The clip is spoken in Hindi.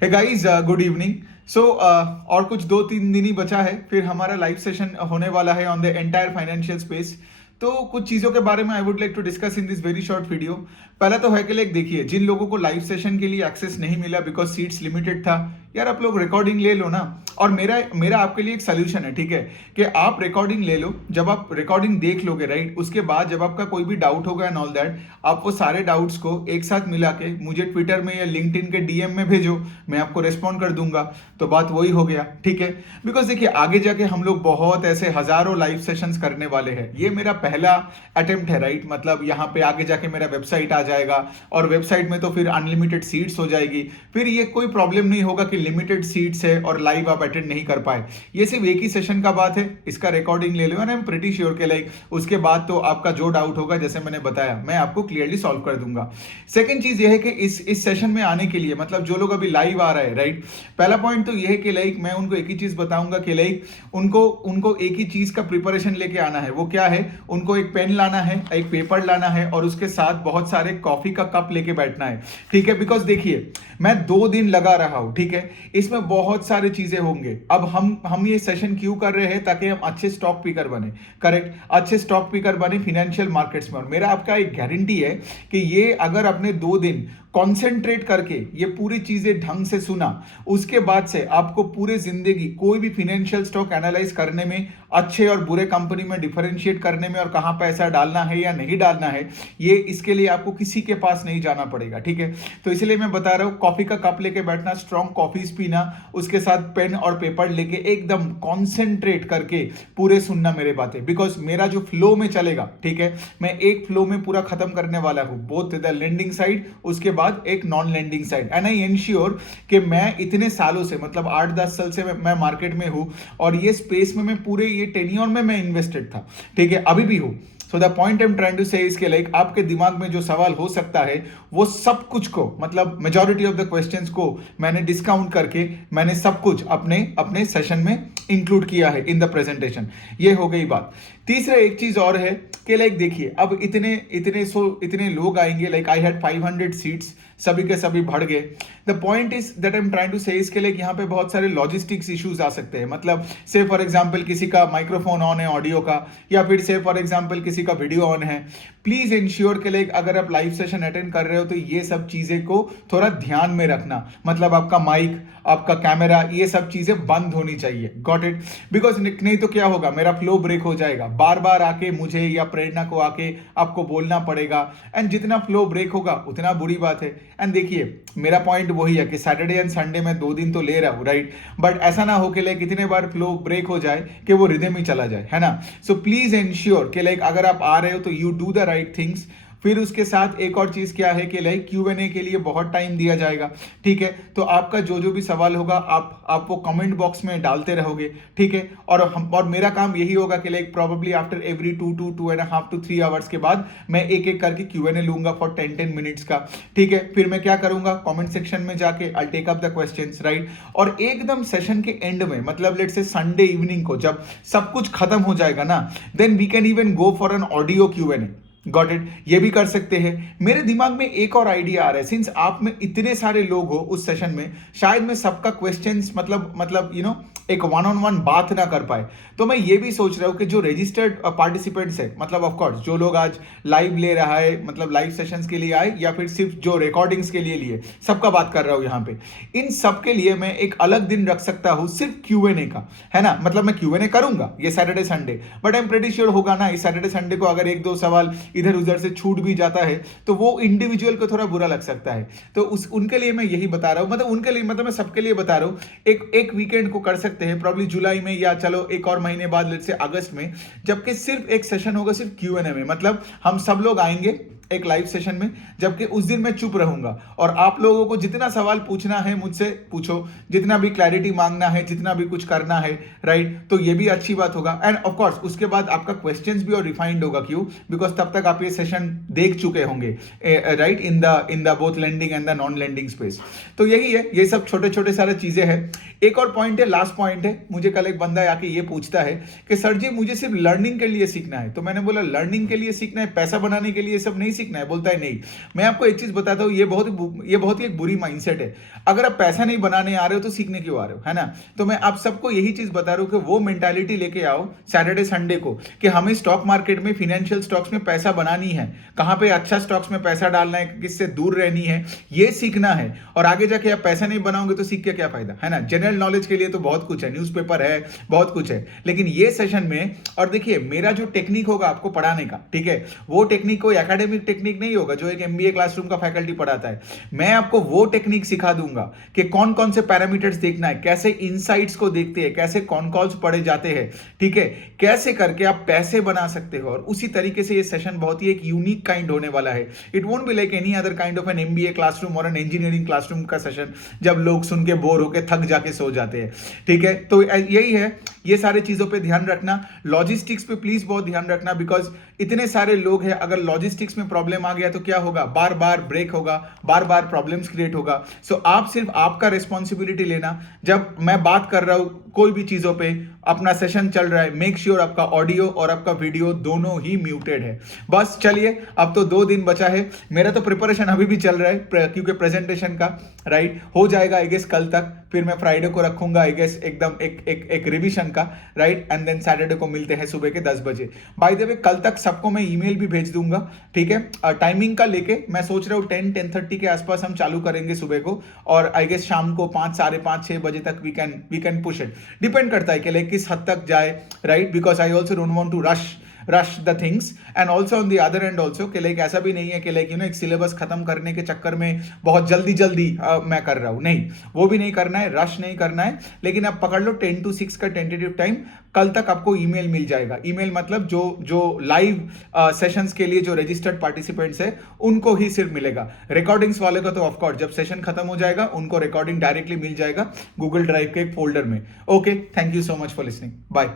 हे गाइस, गुड इवनिंग। सो और कुछ 2-3 दिन ही बचा है, फिर हमारा लाइव सेशन होने वाला है on the entire financial space. तो कुछ चीज़ों के बारे में I would like to discuss in this very short video. पहला तो है कि लाइक देखिए, जिन लोगों को लाइव सेशन के लिए एक्सेस नहीं मिला बिकॉज सीट्स लिमिटेड था, यार आप लोग रिकॉर्डिंग ले लो ना। और मेरा मेरा आपके लिए एक सोल्यूशन है, ठीक है, कि आप रिकॉर्डिंग ले लो। जब आप रिकॉर्डिंग देख लोगे राइट, उसके बाद जब आपका कोई भी डाउट होगा एंड ऑल दैट, आप वो सारे डाउट्स को एक साथ मिला के मुझे ट्विटर में या लिंक्डइन के डीएम में भेजो, मैं आपको रेस्पॉन्ड कर दूंगा। तो बात वही हो गया, ठीक है। बिकॉज देखिए, आगे जाके हम लोग बहुत ऐसे हजारों लाइव सेशंस करने वाले हैं। ये मेरा पहला अटेम्प्ट है राइट, मतलब यहाँ पे आगे जाके मेरा वेबसाइट आ जाएगा और वेबसाइट में तो फिर अनलिमिटेड सीट्स हो जाएगी। फिर ये कोई प्रॉब्लम नहीं होगा कि लिमिटेड सीट्स है और लाइव आप अटेंड नहीं कर पाए। ये सिर्फ एक ही सेशन का बात है, इसका रिकॉर्डिंग ले लो and I am pretty sure के लाइक उसके बाद तो आपका जो डाउट होगा, जैसे मैंने बताया, मैं आपको क्लियरली सॉल्व कर दूंगा। सेकंड चीज ये है कि इस सेशन में आने के लिए, मतलब जो लोग अभी लाइव आ रहे हैं राइट, पहला पॉइंट तो ये है कि लाइक मैं उनको एक ही चीज बताऊंगा कि लाइक उनको उनको एक ही चीज का प्रिपरेशन लेके आना है। वो क्या है? उनको एक पेन लाना है, एक पेपर लाना है और उसके साथ बहुत सारे कॉफी का कप लेके बैठना है, ठीक है। बिकॉज देखिए, मैं 2 दिन लगा रहा हूं, ठीक है, इसमें बहुत सारी चीजें होंगे। अब हम ये सेशन क्यों कर रहे हैं? ताकि हम अच्छे स्टॉक पिकर बने, करेक्ट, अच्छे स्टॉक पिकर बने फिनेंशियल मार्केट्स में। और मेरा आपका एक गारंटी है कि ये अगर अपने 2 दिन कॉन्सेंट्रेट करके ये पूरी चीजें ढंग से सुना, उसके बाद से आपको पूरे जिंदगी कोई भी फिनेंशियल स्टॉक एनालाइज करने में, अच्छे और बुरे कंपनी में डिफरेंशिएट करने में और कहां पैसा डालना है या नहीं डालना है, ये इसके लिए आपको किसी के पास नहीं जाना पड़ेगा, ठीक है। तो इसलिए मैं बता रहा हूं, कॉफी का कप लेके बैठना, स्ट्रॉन्ग कॉफीज पीना, उसके साथ पेन और पेपर लेके एकदम कॉन्सेंट्रेट करके पूरे सुनना मेरे बातें। बिकॉज मेरा जो फ्लो में चलेगा, ठीक है, मैं एक फ्लो में पूरा खत्म करने वाला हूं, बोथ द लेंडिंग साइड, उसके बाद एक non lending side. And I ensure कि मैं इतने सालों से, मतलब 8-10 साल से मैं मार्केट में हूं और ये स्पेस में मैं पूरे ये टेन्योर में मैं इन्वेस्टेड था, ठीक है, अभी भी हूं। So the point I am trying to say इसके लाइक आपके दिमाग में जो सवाल हो सकता है, वो सब कुछ को, मतलब मेजॉरिटी ऑफ द क्वेश्चंस को मैंने डिस्काउंट करके मैंने सब कुछ अपने अपने सेशन में इंक्लूड किया है इन द प्रेजेंटेशन। ये हो गई बात। तीसरा एक चीज और है कि लाइक देखिए, अब इतने लोग आएंगे, लाइक आई हैड 500 सीट्स, सभी के सभी बढ़ गए। The point is that I am trying to say इसके लिए यहाँ पे बहुत सारे लॉजिस्टिक्स इश्यूज आ सकते हैं। मतलब से फॉर एग्जांपल किसी का माइक्रोफोन ऑन है ऑडियो का, या फिर से फॉर एग्जांपल किसी का वीडियो ऑन है। प्लीज इंश्योर के लाइक अगर आप लाइव सेशन अटेंड कर रहे हो तो ये सब चीजें को थोड़ा ध्यान में रखना। मतलब आपका माइक, आपका कैमरा, ये सब चीजें बंद होनी चाहिए। Got it? बिकॉज नहीं तो क्या होगा, मेरा फ्लो ब्रेक हो जाएगा। बार बार आके मुझे या प्रेरणा को आके आपको बोलना पड़ेगा, एंड जितना फ्लो ब्रेक होगा उतना बुरी बात है। एंड देखिए, मेरा पॉइंट वही है कि सैटरडे एंड संडे में 2 दिन तो ले रहा हूं राइट, बट ऐसा ना हो कि लाइक इतने बार फ्लो ब्रेक हो जाए कि वो रिदम ही चला जाए, है ना। सो प्लीज इंश्योर कि लाइक अगर आप आ रहे हो तो you do the right things. फिर उसके साथ एक और चीज क्या है कि लाइक Q&A के लिए बहुत टाइम दिया जाएगा, ठीक है। तो आपका जो भी सवाल होगा आप वो कमेंट बॉक्स में डालते रहोगे, ठीक है। और मेरा काम यही होगा कि like probably after every 2.5 to 3 hours के बाद मैं एक एक करके Q&A लूंगा फॉर 10 मिनट्स का, ठीक है। फिर मैं क्या करूंगा, कमेंट सेक्शन में जाके I take up the questions right. और एकदम सेशन के एंड में, मतलब लेट्स से संडे इवनिंग को जब सब कुछ खत्म हो जाएगा ना, then we can even go for an audio Q&A। Got it? ये भी कर सकते हैं। मेरे दिमाग में एक और आइडिया आ रहा है, सिंस आप में इतने सारे लोग हो उस सेशन में, शायद मैं सबका क्वेश्चंस मतलब यू नो एक 1-on-1 बात ना कर पाए। तो मैं ये भी सोच रहा हूं कि जो रजिस्टर्ड पार्टिसिपेंट्स है, मतलब ऑफ कोर्स जो लोग आज लाइव ले रहा है, मतलब लाइव सेशंस के लिए आए या फिर सिर्फ जो रिकॉर्डिंग्स के लिए लिए, सबका बात कर रहा हूं यहां पे। इन सब के लिए मैं एक अलग दिन रख सकता हूं सिर्फ Q&A का, है ना। मतलब मैं Q&A करूंगा ये Saturday Sunday, but I am pretty sure होगा ना, इस सैटरडे संडे को अगर 1-2 सवाल इधर उधर से छूट भी जाता है तो वो इंडिविजुअल को थोड़ा बुरा लग सकता है। तो उनके लिए मैं यही बता रहा हूं, मतलब उनके लिए, मतलब मैं सबके लिए बता रहा हूं। एक वीकेंड को कर सकते हैं, प्रॉब्ली जुलाई में, या चलो एक और महीने बाद, लेट्स से अगस्त में, जबकि सिर्फ एक सेशन होगा सिर्फ Q&A में। मतलब हम सब लोग आएंगे एक लाइव सेशन में, जबकि उस दिन मैं चुप रहूंगा और आप लोगों को जितना सवाल पूछना है मुझसे पूछो, जितना भी क्लैरिटी मांगना है, जितना भी कुछ करना है राइट। तो ये भी अच्छी बात होगा। एंड ऑफ कोर्स उसके बाद आपका क्वेश्चंस भी और रिफाइंड होगा। क्यों? बिकॉज तब तक आप ये सेशन देख चुके होंगे right, in the both lending and the non lending space. तो यही है, ये सब छोटे छोटे सारे चीजें हैं। एक और पॉइंट है, लास्ट पॉइंट है। मुझे कल एक बंदा आके ये पूछता है कि सर जी मुझे सिर्फ लर्निंग के लिए सीखना है। तो मैंने बोला लर्निंग के लिए सीखना है, पैसा बनाने के लिए सब नहीं सीखना है, बोलता है नहीं। मैं आपको एक चीज बताता हूँ, ये बहुत ही एक बुरी माइंडसेट है। अगर आप पैसा नहीं बनाने आ रहे हो तो सीखने क्यों आ रहे हो, है ना? तो मैं आप सबको यही चीज बता रहा हूँ कि वो मेंटालिटी लेके आओ सैटरडे संडे को, कि हमें स्टॉक मार्केट में, फाइनेंशियल स्टॉक्स में पैसा बनानी है, कहां पे अच्छा स्टॉक्स में पैसा डालना है, किससे दूर रहनी है, ये सीखना है। और आगे जाके आप पैसा नहीं बनाओगे तो सीख के क्या फायदा, है ना? जनरल नॉलेज के लिए तो बहुत कुछ है, न्यूज़पेपर है, बहुत कुछ है, लेकिन ये सेशन में, और देखिए मेरा जो टेक्निक होगा आपको पढ़ाने का, ठीक है, वो टेक्निक कोई एकेडमिक टेक्निक नहीं होगा जो एक एमबीए क्लासरूम का फैकल्टी पढ़ाता है। मैं आपको वो टेक्निक सिखा दूंगा कि कौन कौन से पैरामीटर्स देखना है, कैसे इनसाइट्स को देखते हैं, कैसे कॉन कॉल्स पढ़े जाते हैं, ठीक है, कैसे करके आप पैसे बना सकते हो। और उसी तरीके से ये सेशन बहुत ही एक यूनिक काइंड होने वाला है। It won't be like any other kind of an MBA classroom और एन इंजीनियरिंग क्लासरूम का सेशन, जब लोग सुन के बोर होकर थक जाके सो जाते हैं, ठीक है। तो यही है, ये सारे चीजों पे ध्यान रखना। लॉजिस्टिक्स पे प्लीज बहुत ध्यान रखना, बिकॉज इतने सारे लोग हैं, अगर लॉजिस्टिक्स में प्रॉब्लम आ गया तो क्या होगा, बार बार ब्रेक होगा, बार बार प्रॉब्लम्स क्रिएट होगा। सो आप सिर्फ आपका रिस्पॉन्सिबिलिटी लेना। जब मैं बात कर रहा हूं कोई भी चीजों पे, अपना सेशन चल रहा है, मेक श्योर आपका ऑडियो और आपका वीडियो दोनों ही म्यूटेड है। बस चलिए, अब तो 2 दिन बचा है, मेरा तो प्रिपरेशन अभी भी चल रहा है क्योंकि प्रेजेंटेशन का, राइट, हो जाएगा आई गेस कल तक। फिर मैं फ्राइडे को रखूंगा आई गेस एकदम एक रिवीजन का, राइट, एंड देन सैटरडे को मिलते हैं सुबह के 10 बजे। बाय द वे कल तक सबको मैं ईमेल भी भेज दूंगा, ठीक है। टाइमिंग का लेके मैं सोच रहा हूँ 10-10:30 के आसपास हम चालू करेंगे सुबह को, और आई गेस शाम को 5, 5:30, 6 बजे तक we can push it. Depend करता है कि लाइक किस हद तक जाए, right, because I also don't want to rush the things, and also on the other end also कि लाइक ऐसा भी नहीं है कि लाइक एक सिलेबस खत्म करने के चक्कर में बहुत जल्दी मैं कर रहा हूं, नहीं, वो भी नहीं करना है, रश नहीं करना है। लेकिन आप पकड़ लो 10 to 6 का टेंटेटिव टाइम, कल तक आपको ईमेल मिल जाएगा। ईमेल मतलब जो लाइव सेशंस के लिए जो रजिस्टर्ड पार्टिसिपेंट्स है उनको ही सिर्फ मिलेगा। रिकॉर्डिंग्स वाले का तो ऑफकोर्स जब सेशन खत्म हो जाएगा उनको रिकॉर्डिंग डायरेक्टली मिल जाएगा गूगल ड्राइव के एक फोल्डर में। Okay, thank you so much for listening, bye.